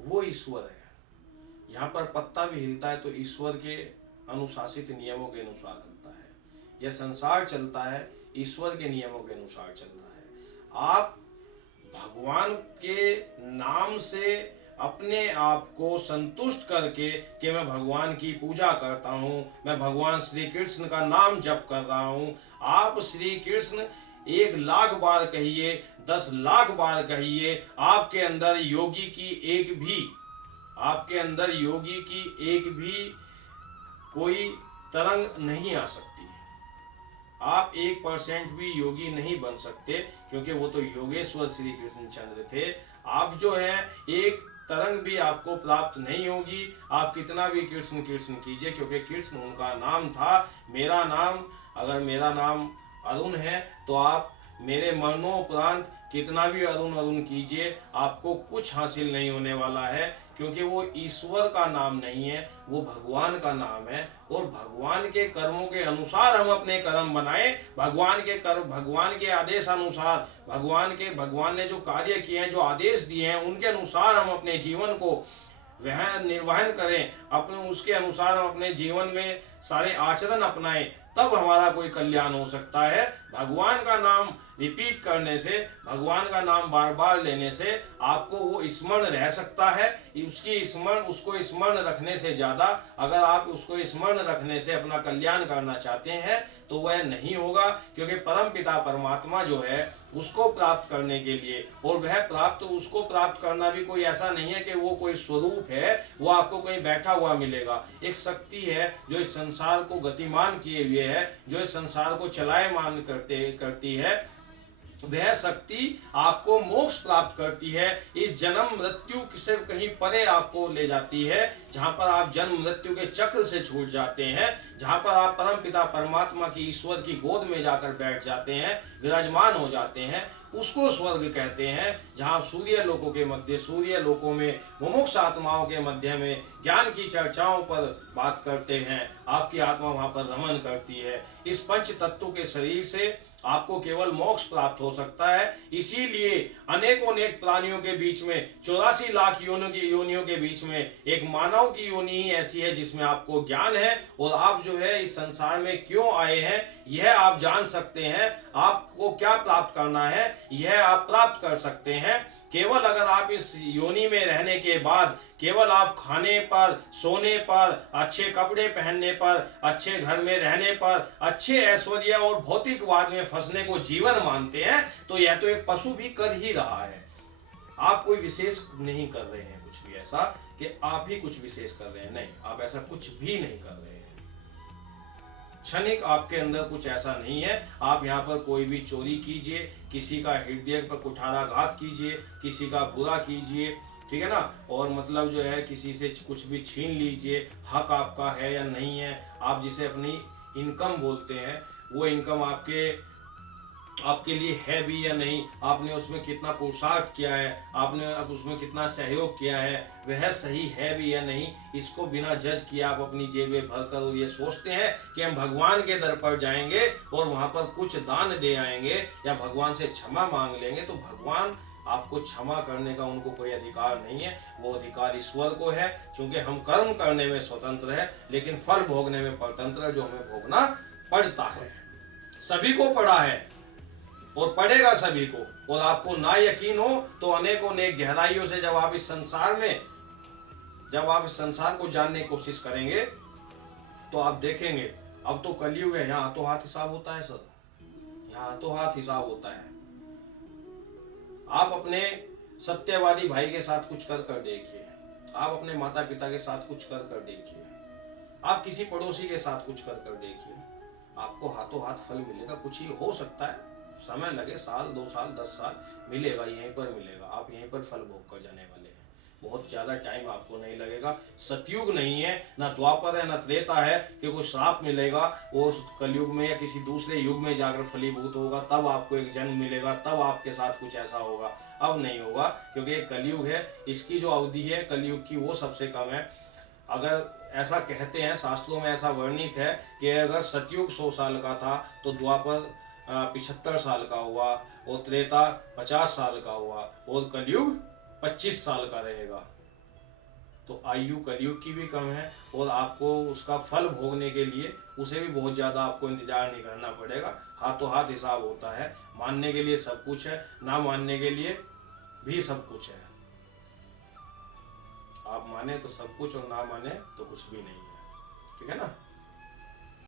वो ईश्वर है। यहाँ पर पत्ता भी हिलता है तो ईश्वर के अनुशासित नियमों के अनुसार हिलता है। यह संसार चलता है ईश्वर के नियमों के अनुसार चलता है। आप भगवान के नाम से अपने आप को संतुष्ट करके कि मैं भगवान की पूजा करता हूँ, मैं भगवान श्री कृष्ण का नाम जप कर रहा हूँ। आप श्री कृष्ण 1,00,000 बार कहिए, 10,00,000 बार कहिए, आपके अंदर योगी की एक भी कोई तरंग नहीं आ सकती। आप 1% भी योगी नहीं बन सकते, क्योंकि वो तो योगेश्वर श्री कृष्ण चंद्र थे। आप जो है एक तरंग भी आपको प्राप्त नहीं होगी, आप कितना भी कृष्ण कृष्ण कीजिए, क्योंकि कृष्ण उनका नाम था। अगर मेरा नाम अरुण है तो आप मेरे मरणोपरांत कितना भी अरुण अरुण कीजिए, आपको कुछ हासिल नहीं होने वाला है, क्योंकि वो ईश्वर का नाम नहीं है, वो भगवान का नाम है। और भगवान के कर्मों के अनुसार हम अपने कर्म बनाएं, भगवान के आदेश अनुसार, भगवान ने जो कार्य किए हैं, जो आदेश दिए हैं, उनके अनुसार हम अपने जीवन को वह निर्वहन करें, अपने उसके अनुसार हम अपने जीवन में सारे आचरण अपनाएं, तब हमारा कोई कल्याण हो सकता है। भगवान का नाम रिपीट करने से, भगवान का नाम बार बार लेने से आपको वो स्मरण रह सकता है। उसको स्मरण रखने से ज्यादा, अगर आप उसको स्मरण रखने से अपना कल्याण करना चाहते हैं तो वह नहीं होगा, क्योंकि परम पिता परमात्मा जो है उसको प्राप्त करने के लिए, और उसको प्राप्त करना भी कोई ऐसा नहीं है कि वो कोई स्वरूप है, वो आपको कहीं बैठा हुआ मिलेगा। एक शक्ति है जो इस संसार को गतिमान किए हुए है, जो इस संसार को चलायमान करती है। वह शक्ति आपको मोक्ष प्राप्त करती है, इस जन्म मृत्यु से कहीं परे आपको ले जाती है, जहां पर आप जन्म मृत्यु के चक्र से छूट जाते हैं, जहां पर आप परम पिता परमात्मा की ईश्वर की गोद में जाकर बैठ जाते हैं, विराजमान हो जाते हैं। उसको स्वर्ग कहते हैं, जहां सूर्य लोकों में मुमुक्ष आत्माओं के मध्य में ज्ञान की चर्चाओं पर बात करते हैं। आपकी आत्मा वहां पर रमन करती है। इस पंच तत्व के शरीर से आपको केवल मोक्ष प्राप्त हो सकता है। इसीलिए अनेक प्राणियों के बीच में, 84 लाख योनियों के बीच में एक मानव की योनि ही ऐसी है जिसमें आपको ज्ञान है, और आप जो है इस संसार में क्यों आए हैं यह आप जान सकते हैं। आपको क्या प्राप्त करना है यह आप प्राप्त कर सकते हैं। केवल अगर आप इस योनि में रहने के बाद केवल आप खाने पर, सोने पर, अच्छे कपड़े पहनने पर, अच्छे घर में रहने पर, अच्छे ऐश्वर्य और भौतिकवाद में फंसने को जीवन मानते हैं, तो यह तो एक पशु भी कर ही रहा है। आप कोई विशेष नहीं कर रहे हैं, कुछ भी ऐसा कि आप ही कुछ विशेष कर रहे हैं, नहीं, आप ऐसा कुछ भी नहीं कर रहे हैं। क्षणिक आपके अंदर कुछ ऐसा नहीं है। आप यहाँ पर कोई भी चोरी कीजिए, किसी का हृदय पर कुठाराघात कीजिए, किसी का बुरा कीजिए, ठीक है ना, और मतलब जो है किसी से कुछ भी छीन लीजिए, हक आपका है या नहीं है। आप जिसे अपनी इनकम बोलते हैं, वो इनकम आपके लिए है भी या नहीं, आपने उसमें कितना पुरुषार्थ किया है, आपने अब उसमें कितना सहयोग किया है, वह सही है भी या नहीं, इसको बिना जज किए आप अपनी जेब में भरकर और ये सोचते हैं कि हम भगवान के दर पर जाएंगे और वहां पर कुछ दान दे आएंगे या भगवान से क्षमा मांग लेंगे, तो भगवान आपको क्षमा करने का उनको कोई अधिकार नहीं है। वो अधिकार ईश्वर को है, क्योंकि हम कर्म करने में स्वतंत्र है, लेकिन फल भोगने में परतंत्र है, जो हमें भोगना पड़ता है। सभी को पड़ा है और पड़ेगा सभी को। और आपको ना यकीन हो तो अनेकों गहराइयों से जब आप इस संसार को जानने की कोशिश करेंगे तो आप देखेंगे, अब तो कलयुग है, यहाँ हाथों हाथ हिसाब होता है सर, यहाँ हाथों हाथ हिसाब होता है। आप अपने सत्यवादी भाई के साथ कुछ कर देखिए, आप अपने माता पिता के साथ कुछ कर देखिए, आप किसी पड़ोसी के साथ कुछ कर देखिए, आपको हाथों हाथ फल मिलेगा। कुछ ही हो सकता है, समय लगे, साल 2 साल 10 साल, मिलेगा, यहीं पर मिलेगा। आप यहीं पर फल भोग कर जाने वाले हैं, बहुत ज्यादा टाइम आपको नहीं लगेगा। सतयुग नहीं है, ना द्वापर है, ना त्रेता है कि कोई श्राप मिलेगा, वो कलयुग में या किसी दूसरे युग में जाकर फलीभूत होगा, तब आपको एक जन्म मिलेगा, तब आपके साथ कुछ ऐसा होगा। अब नहीं होगा, क्योंकि एक कलयुग है, इसकी जो अवधि है कलयुग की वो सबसे कम है। अगर ऐसा कहते हैं, शास्त्रों में ऐसा वर्णित है कि अगर सतयुग 100 साल का था तो द्वापर 75 साल का हुआ, और त्रेता 50 साल का हुआ, और कलयुग 25 साल का रहेगा। तो आयु कलयुग की भी कम है, और आपको उसका फल भोगने के लिए उसे भी बहुत ज़्यादा आपको इंतजार नहीं करना पड़ेगा। हाथों हाथ हिसाब होता है। मानने के लिए सब कुछ है, ना मानने के लिए भी सब कुछ है। आप माने तो सब कुछ और ना माने तो कुछ भी नहीं है। ठीक है ना।